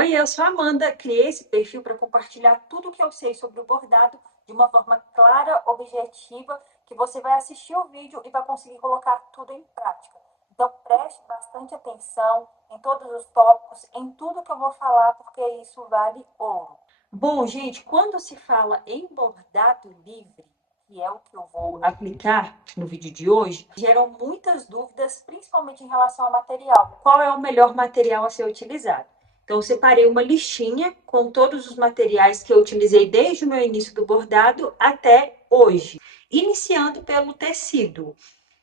Oi, eu sou a Amanda. Criei esse perfil para compartilhar tudo o que eu sei sobre o bordado de uma forma clara, objetiva, que você vai assistir o vídeo e vai conseguir colocar tudo em prática. Então, preste bastante atenção em todos os tópicos, em tudo que eu vou falar, porque isso vale ouro. Bom, gente, quando se fala em bordado livre, que é o que eu vou aplicar no vídeo de hoje, geram muitas dúvidas, principalmente em relação ao material. Qual é o melhor material a ser utilizado? Então, eu separei uma listinha com todos os materiais que eu utilizei desde o meu início do bordado até hoje. Iniciando pelo tecido.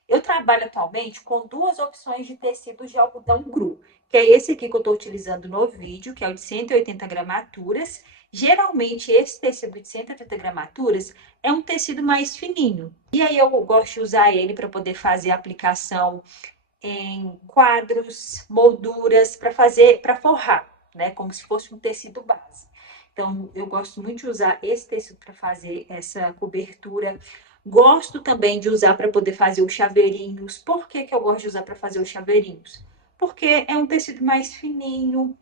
Eu trabalho atualmente com duas opções de tecido de algodão cru, que é esse aqui que eu estou utilizando no vídeo, que é o de 180 gramaturas. Geralmente, esse tecido de 180 gramaturas é um tecido mais fininho. E aí eu gosto de usar ele para poder fazer a aplicação em quadros, molduras, para forrar, né? Como se fosse um tecido base. Então, eu gosto muito de usar esse tecido para fazer essa cobertura. Gosto também de usar para poder fazer os chaveirinhos. Por que que eu gosto de usar para fazer os chaveirinhos? Porque é um tecido mais fininho.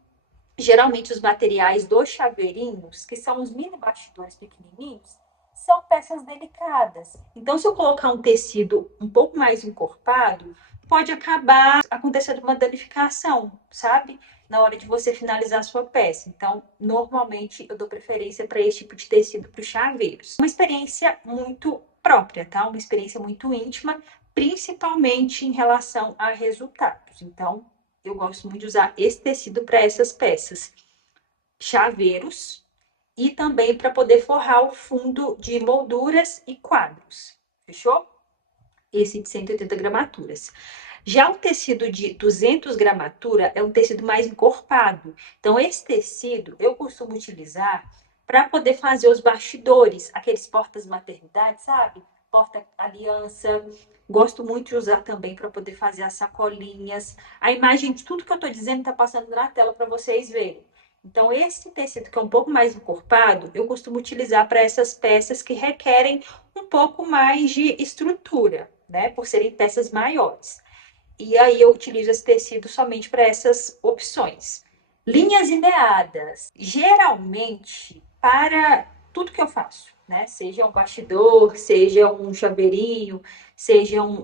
Geralmente, os materiais dos chaveirinhos, que são os mini bastidores pequenininhos, são peças delicadas. Então, se eu colocar um tecido um pouco mais encorpado, pode acabar acontecendo uma danificação, sabe? Na hora de você finalizar a sua peça. Então, normalmente, eu dou preferência para esse tipo de tecido para os chaveiros. Uma experiência muito própria, tá? Uma experiência muito íntima, principalmente em relação a resultados. Então, eu gosto muito de usar esse tecido para essas peças. Chaveiros e também para poder forrar o fundo de molduras e quadros. Fechou? Esse de 180 gramaturas. Já o tecido de 200 gramatura é um tecido mais encorpado. Então, esse tecido eu costumo utilizar para poder fazer os bastidores, aqueles portas-maternidade, sabe? Porta-aliança. Gosto muito de usar também para poder fazer as sacolinhas. A imagem de tudo que eu estou dizendo está passando na tela para vocês verem. Então, esse tecido que é um pouco mais encorpado, eu costumo utilizar para essas peças que requerem um pouco mais de estrutura, né? Por serem peças maiores. E aí eu utilizo esse tecido somente para essas opções. Linhas e meadas. Geralmente, para tudo que eu faço, né? Seja um bastidor, seja um chaveirinho, sejam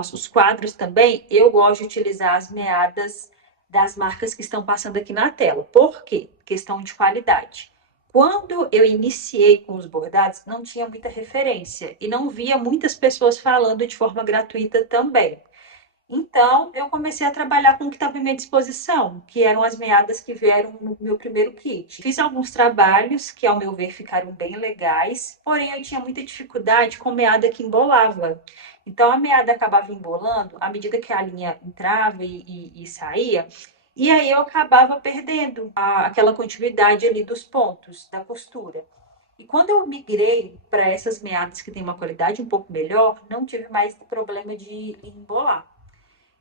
os quadros também, eu gosto de utilizar as meadas das marcas que estão passando aqui na tela. Por quê? Questão de qualidade. Quando eu iniciei com os bordados, não tinha muita referência e não via muitas pessoas falando de forma gratuita também. Então, eu comecei a trabalhar com o que estava em minha disposição, que eram as meadas que vieram no meu primeiro kit. Fiz alguns trabalhos que, ao meu ver, ficaram bem legais, porém eu tinha muita dificuldade com meada que embolava. Então, a meada acabava embolando à medida que a linha entrava e saía, e aí eu acabava perdendo aquela continuidade ali dos pontos da costura. E quando eu migrei para essas meadas que têm uma qualidade um pouco melhor, não tive mais problema de embolar.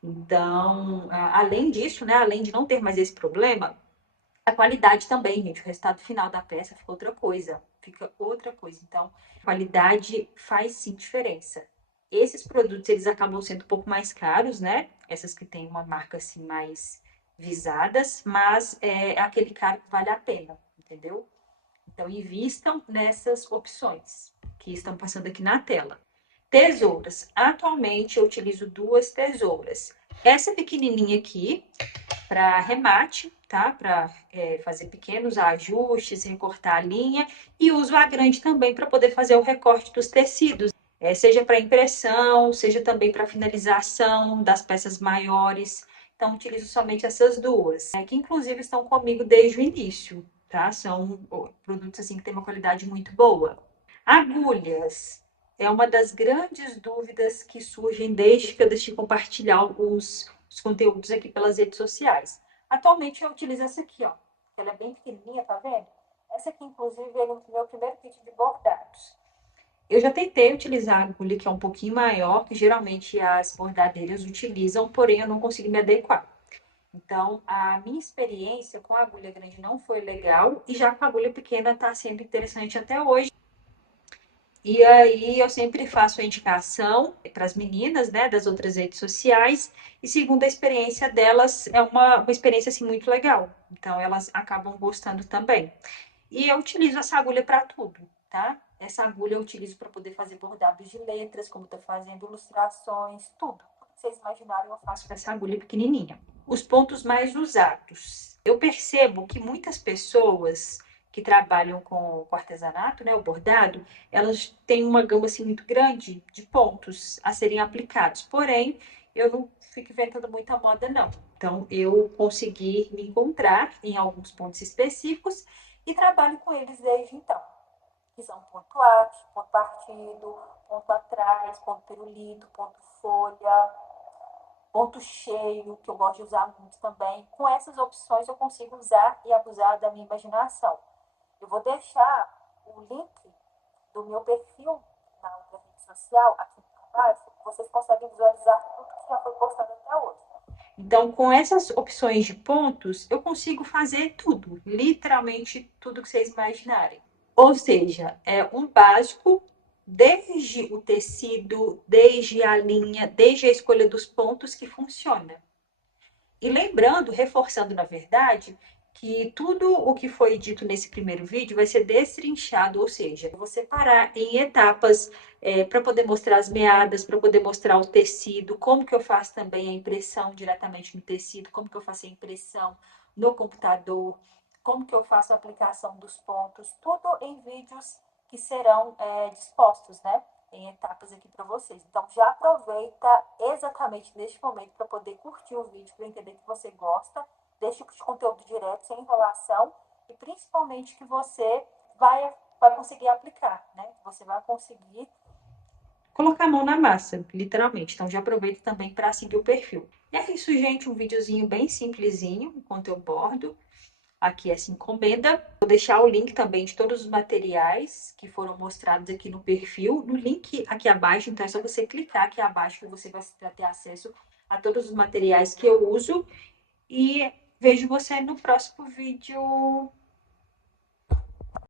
Então, além disso, né, além de não ter mais esse problema, a qualidade também, gente, o resultado final da peça fica outra coisa, fica outra coisa. Então, a qualidade faz sim diferença. Esses produtos, eles acabam sendo um pouco mais caros, né? Essas que têm uma marca assim mais visadas, mas é aquele caro que vale a pena, entendeu? Então, invistam nessas opções que estão passando aqui na tela. Tesouras. Atualmente eu utilizo duas tesouras. Essa pequenininha aqui para remate, tá? Para fazer pequenos ajustes, recortar a linha. E uso a grande também para poder fazer o recorte dos tecidos. Seja para impressão, seja também para finalização das peças maiores. Então, utilizo somente essas duas, que inclusive estão comigo desde o início, tá? São produtos assim que têm uma qualidade muito boa. Agulhas. É uma das grandes dúvidas que surgem desde que eu decidi compartilhar os conteúdos aqui pelas redes sociais. Atualmente eu utilizo essa aqui, ó. Ela é bem pequenininha, tá vendo? Essa aqui, inclusive, é o meu primeiro kit de bordados. Eu já tentei utilizar a agulha que é um pouquinho maior, que geralmente as bordadeiras utilizam, porém eu não consegui me adequar. Então, a minha experiência com a agulha grande não foi legal, e já com a agulha pequena está sendo interessante até hoje. E aí eu sempre faço a indicação para as meninas, né, das outras redes sociais, e segundo a experiência delas, é uma experiência assim muito legal. Então elas acabam gostando também. E eu utilizo essa agulha para tudo, tá? Essa agulha eu utilizo para poder fazer bordados de letras, como tô fazendo ilustrações, tudo. O que vocês imaginarem, eu faço com essa agulha pequenininha. Os pontos mais usados. Eu percebo que muitas pessoas que trabalham com artesanato, né, o bordado, elas têm uma gama assim muito grande de pontos a serem aplicados. Porém, eu não fico inventando muita moda, não. Então, eu consegui me encontrar em alguns pontos específicos e trabalho com eles desde então. Que são ponto arte, ponto partido, ponto atrás, ponto pirulito, ponto folha, ponto cheio, que eu gosto de usar muito também. Com essas opções eu consigo usar e abusar da minha imaginação. Eu vou deixar o link do meu perfil na outra rede social aqui embaixo, vocês conseguem visualizar tudo que já foi postado até hoje. Então, com essas opções de pontos, eu consigo fazer tudo, literalmente tudo que vocês imaginarem. Ou seja, é um básico, desde o tecido, desde a linha, desde a escolha dos pontos que funciona. E lembrando, reforçando na verdade, que tudo o que foi dito nesse primeiro vídeo vai ser destrinchado, ou seja, eu vou separar em etapas para poder mostrar as meadas, para poder mostrar o tecido, como que eu faço também a impressão diretamente no tecido, como que eu faço a impressão no computador, como que eu faço a aplicação dos pontos, tudo em vídeos que serão dispostos, né? Em etapas aqui para vocês. Então já aproveita exatamente neste momento para poder curtir o vídeo, para entender que você gosta desse tipo de conteúdo direto, sem enrolação, e principalmente que você vai conseguir aplicar, né? Você vai conseguir colocar a mão na massa, literalmente. Então já aproveito também para seguir o perfil. E é isso, gente, um videozinho bem simplesinho, enquanto eu bordo. Aqui essa encomenda. Vou deixar o link também de todos os materiais que foram mostrados aqui no perfil, no link aqui abaixo. Então é só você clicar aqui abaixo que você vai ter acesso a todos os materiais que eu uso. E vejo você no próximo vídeo